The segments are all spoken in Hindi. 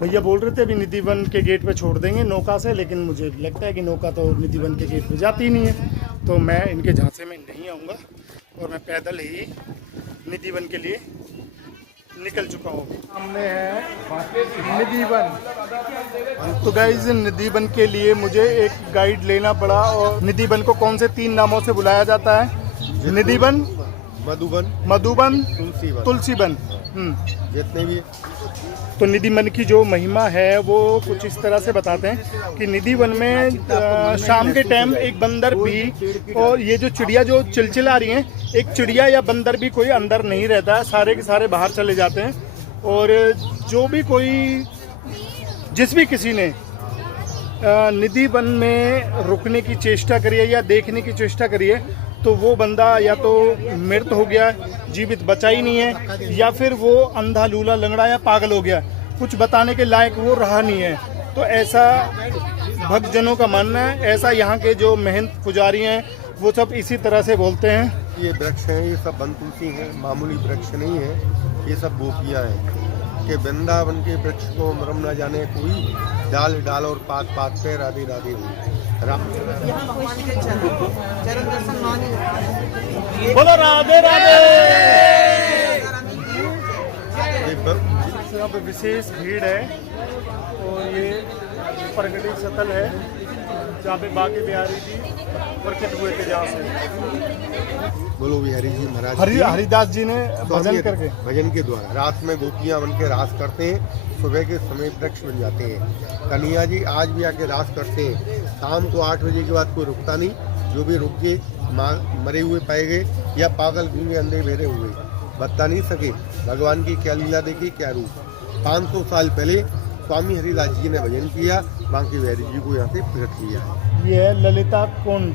भैया बोल रहे थे अभी निधिवन के गेट पे छोड़ देंगे नौका से, लेकिन मुझे लगता है कि नौका तो निधिवन के गेट पे जाती ही नहीं है, तो मैं इनके झांसे में नहीं आऊँगा और मैं पैदल ही निधिवन के लिए निकल चुका हूँ। सामने है निधिवन। तो गाइस निधिवन के लिए मुझे एक गाइड लेना पड़ा, और निधिवन को कौन से 3 नामों से बुलाया जाता है? निधिवन, मधुबन, तुलसीवन। जितने भी तो निधिवन की जो महिमा है वो कुछ इस तरह से बताते हैं कि निधिवन में शाम के टाइम एक बंदर भी, और ये जो चिड़िया जो चिलचिला रही हैं, एक चिड़िया या बंदर भी कोई अंदर नहीं रहता है, सारे के सारे बाहर चले जाते हैं। और जो भी कोई जिस भी किसी ने निधिवन में रुकने की चेष्टा करी है या देखने की चेष्टा करी है, तो वो बंदा या तो मृत हो गया, जीवित बचा ही नहीं है, या फिर वो अंधा लूला लंगड़ा या पागल हो गया, कुछ बताने के लायक वो रहा नहीं है। तो ऐसा भक्तजनों का मानना है, ऐसा यहाँ के जो महंत पुजारी हैं वो सब इसी तरह से बोलते हैं। ये वृक्ष हैं, ये सब वन तुलसी हैं, मामूली वृक्ष नहीं है, ये सब गोपियाँ हैं कि वृंदावन के वृक्ष को मरम न जाने कोई, डाल डाल और पात पात पे राधे राधे हो। बोलो राधे राधे। यहाँ पे विशेष भीड़ है, और ये प्रगति स्थल है जहाँ पे बाकी बिहारी जी प्रकट हुए थे, जहाँ से बोलो बिहारी जी महाराज हरिदास जी ने भजन के द्वारा रात में गोपियाँ बन के रास करते हैं, सुबह के समय वृक्ष बन जाते हैं। कन्हैया जी आज भी आके रास करते हैं। शाम को 8 बजे के बाद कोई रुकता नहीं, जो भी रुक के मरे हुए पाए गए या पागल गूंगे अंधे बहरे हुए बता नहीं सके भगवान की क्या लीला देखी, क्या रूप। 500 साल पहले स्वामी हरिदास जी ने भजन किया, बांके बिहारी जी को यहाँ से प्रकट किया। ये है ललिता कुंड।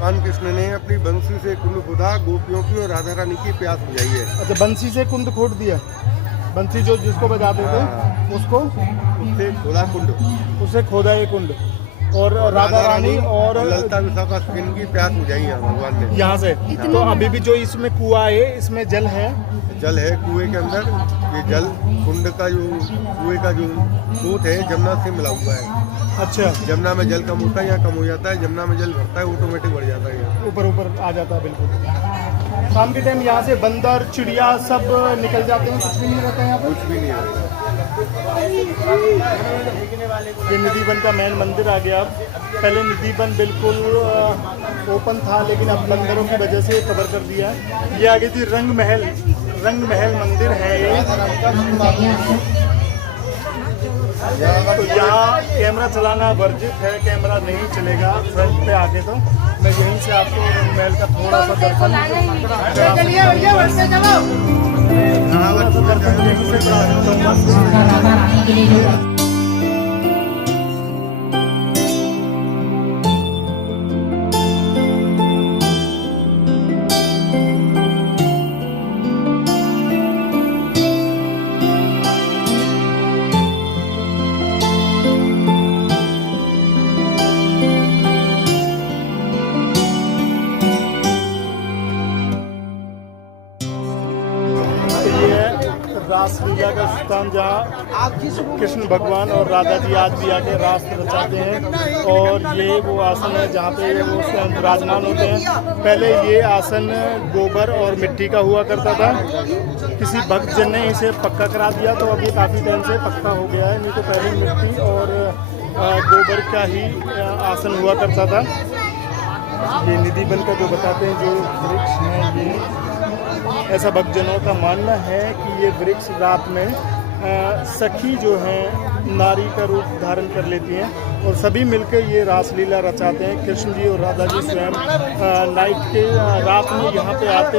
भगवान कृष्ण ने अपनी बंसी से कुंड खोदा, गोपियों की और राधा रानी की प्यास बुझाई है। अच्छा, बंसी से कुंड खोद दिया, बंसी जो जिसको बजाते थे उसको, उससे खोदा कुंड, उसे खोदा ये कुंड, और राधा रानी और ललिता विशाखा की प्यास बुझाई है भगवान ने यहाँ से। तो अभी भी जो इसमें कुआं है, इसमें जल है, जल है कुएं के अंदर। ये जल कुंड का जो कुएं का जो स्रोत है जमुना से मिला हुआ है। अच्छा, जमुना में जल कम होता है या कम हो जाता है, जमुना में जल भरता है ऑटोमेटिक बढ़ जाता है, ऊपर ऊपर आ जाता है। बिल्कुल शाम के टाइम यहाँ से बंदर चिड़िया सब निकल जाते हैं, कुछ भी नहीं रहता है यहाँ पर, कुछ भी नहीं रहता। ये निधिवन का मेन मंदिर आ गया। अब पहले निधिवन बिल्कुल ओपन था, लेकिन अब बंदरों की वजह से कवर कर दिया। ये आगे थी रंग महल मंदिर है ये। तो यहाँ कैमरा चलाना वर्जित है, कैमरा नहीं चलेगा फ्रंट पे आके। तो मैं यहीं से आपको रंग महल का थोड़ा सा दर्शन रासलीला का स्थान, जहाँ कृष्ण भगवान और राधा जी आज भी आके रास रचाते हैं। और ये वो आसन है जहाँ पे वो विराजमान होते हैं। पहले ये आसन गोबर और मिट्टी का हुआ करता था, किसी भक्तजन ने इसे पक्का करा दिया, तो अभी काफ़ी टाइम से पक्का हो गया है। नहीं तो पहले मिट्टी और गोबर का ही आसन हुआ करता था। ये निधिवन का जो बताते हैं जो वृक्ष है, ये ऐसा भक्तजनों का मानना है कि ये वृक्ष रात में सखी जो हैं नारी का रूप धारण कर लेती हैं, और सभी मिलकर ये रासलीला रचाते हैं। कृष्ण जी और राधा जी स्वयं रात में यहाँ पे आते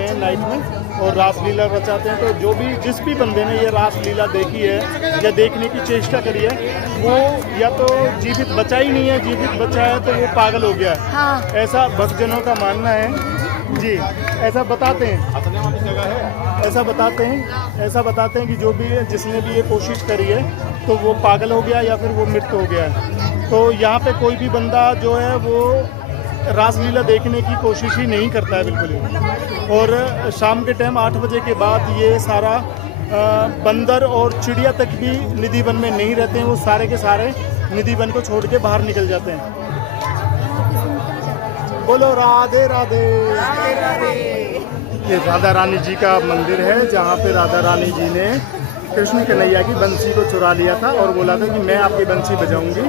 हैं नाइट में, और रासलीला रचाते हैं। तो जो भी जिस भी बंदे ने ये रासलीला देखी है या देखने की चेष्टा करी है, वो या तो जीवित बचा ही नहीं है, जीवित बचा है तो वो पागल हो गया है। हाँ। ऐसा भक्तजनों का मानना है जी। ऐसा बताते हैं, ऐसा बताते हैं कि जो भी है, जिसने भी ये कोशिश करी है तो वो पागल हो गया या फिर वो मृत हो गया है। तो यहाँ पे कोई भी बंदा जो है वो रासलीला देखने की कोशिश ही नहीं करता है बिल्कुल ही। और शाम के टाइम 8 बजे के बाद ये सारा बंदर और चिड़िया तक भी निधि वन में नहीं रहते हैं, वो सारे के सारे निधि वन को छोड़ के बाहर निकल जाते हैं। बोलो राधे राधे। ये राधा रानी जी का मंदिर है जहाँ पे राधा रानी जी ने कृष्ण कन्हैया की बंसी को चुरा लिया था और बोला था कि मैं आपकी बंसी बजाऊंगी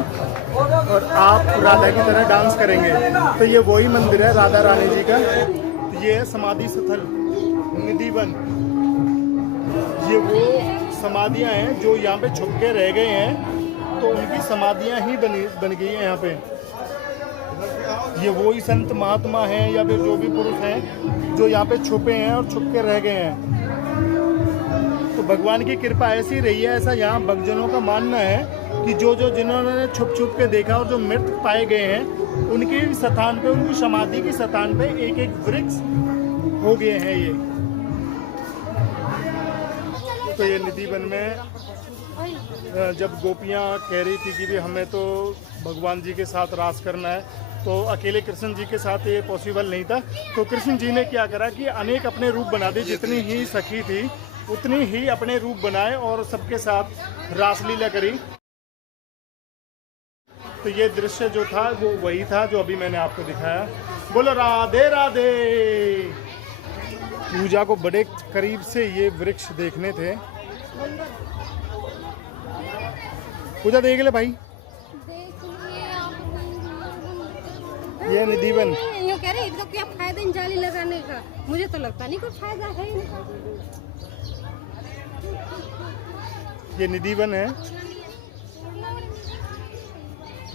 और आप राधा की तरह डांस करेंगे। तो ये वही मंदिर है राधा रानी जी का। ये है समाधि स्थल निधि वन। ये वो समाधियां हैं जो यहाँ पे छुप के रह गए हैं, तो उनकी समाधियां ही बन गई हैं यहाँ पे। ये वो ही संत महात्मा हैं या फिर जो भी पुरुष हैं जो यहाँ पे छुपे हैं और छुप के रह गए हैं। तो भगवान की कृपा ऐसी रही है, ऐसा यहाँ भक्तजनों का मानना है कि जो जिन्होंने छुप छुप के देखा और जो मृत पाए गए हैं उनके स्थान पे, उनकी समाधि की स्थान पे एक एक वृक्ष हो गए हैं ये। तो ये निधि वन में जब गोपियाँ कह रही थी कि भी हमें तो भगवान जी के साथ रास करना है, तो अकेले कृष्ण जी के साथ ये पॉसिबल नहीं था। तो कृष्ण जी ने क्या करा कि अनेक अपने रूप बना दिए, जितनी ही सखी थी उतनी ही अपने रूप बनाए और सबके साथ रासलीला करी। तो ये दृश्य जो था वो वही था जो अभी मैंने आपको दिखाया। बोलो राधे राधे। पूजा को बड़े करीब से ये वृक्ष देखने थे। पूजा देख ले भाई, ये निधि वन। ये कह रहे इनका क्या फायदा इन जाली लगाने का, मुझे तो लगता नहीं कोई फायदा है इनका। ये निधि वन है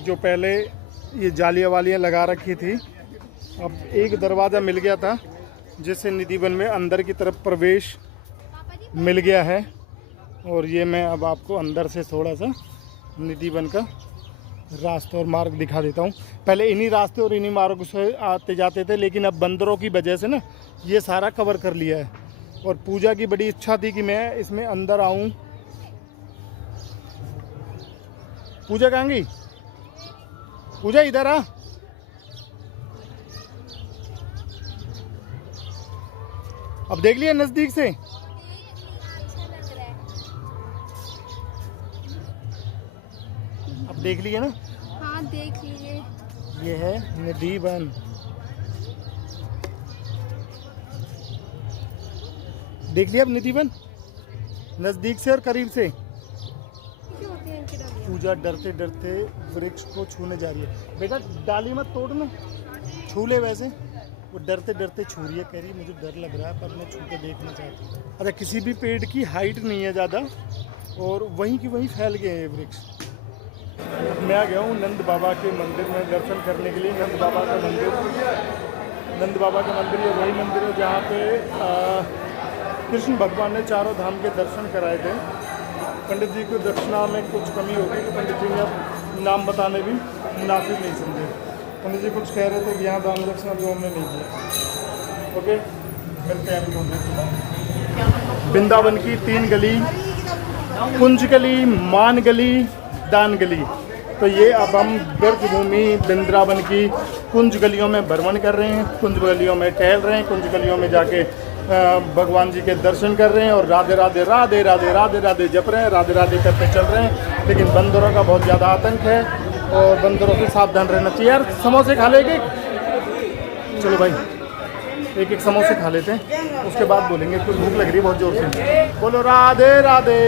जो पहले ये जालियां वालियां लगा रखी थी। अब एक दरवाज़ा मिल गया था जिससे निधि वन में अंदर की तरफ प्रवेश मिल गया है। और ये मैं अब आपको अंदर से थोड़ा सा निधि वन का रास्ता और मार्ग दिखा देता हूँ। पहले इन्हीं रास्ते और इन्हीं मार्ग से आते जाते थे, लेकिन अब बंदरों की वजह से ना ये सारा कवर कर लिया है। और पूजा की बड़ी इच्छा थी कि मैं इसमें अंदर आऊँ। पूजा कहाँ गई? पूजा इधर आ। अब देख लिया नजदीक से। अब देख लिए ना? हाँ देख लीजिए। ये है निधि वन। देख लिया अब निधि वन नजदीक से और करीब से। पूजा डरते डरते वृक्ष को छूने जा रही है। बेटा डाली मत तोड़ना, छू ले। वैसे वो डरते डरते छू रही है, कह रही मुझे डर लग रहा है पर मैं छू के देखना चाहती हूँ। अच्छा, किसी भी पेड़ की हाइट नहीं है ज़्यादा और वहीं की वहीं फैल गए हैं ये वृक्ष। मैं आ गया हूँ नंद बाबा के मंदिर में दर्शन करने के लिए। नंद बाबा का मंदिर ये वही मंदिर है जहाँ पे कृष्ण भगवान ने चारों धाम के दर्शन कराए थे। पंडित जी को दक्षिणा में कुछ कमी हो गई तो पंडित जी ने अब नाम बताने भी मुनासिब नहीं समझे। पंडित जी कुछ कह रहे थे कि यहाँ दान दक्षिणा जो हमने नहीं दिया। ओके, मिलते हैं अभी। वृंदावन की 3 गली, कुंज गली, मान गली, दान गली। तो ये अब हम ब्रज भूमि वृंदावन की कुंज गलियों में भ्रमण कर रहे हैं, कुंज गलियों में टहल रहे हैं, कुंज गलियों में जाके भगवान जी के दर्शन कर रहे हैं और राधे राधे राधे राधे राधे राधे जप रहे हैं, राधे राधे करते चल रहे हैं। लेकिन बंदरों का बहुत ज़्यादा आतंक है और बंदरों से सावधान रहना चाहिए। यार समोसे खा लेंगे? चलो भाई एक एक समोसे खा लेते हैं, उसके बाद बोलेंगे। कुछ भूख लग रही है बहुत ज़ोर से। बोलो राधे राधे।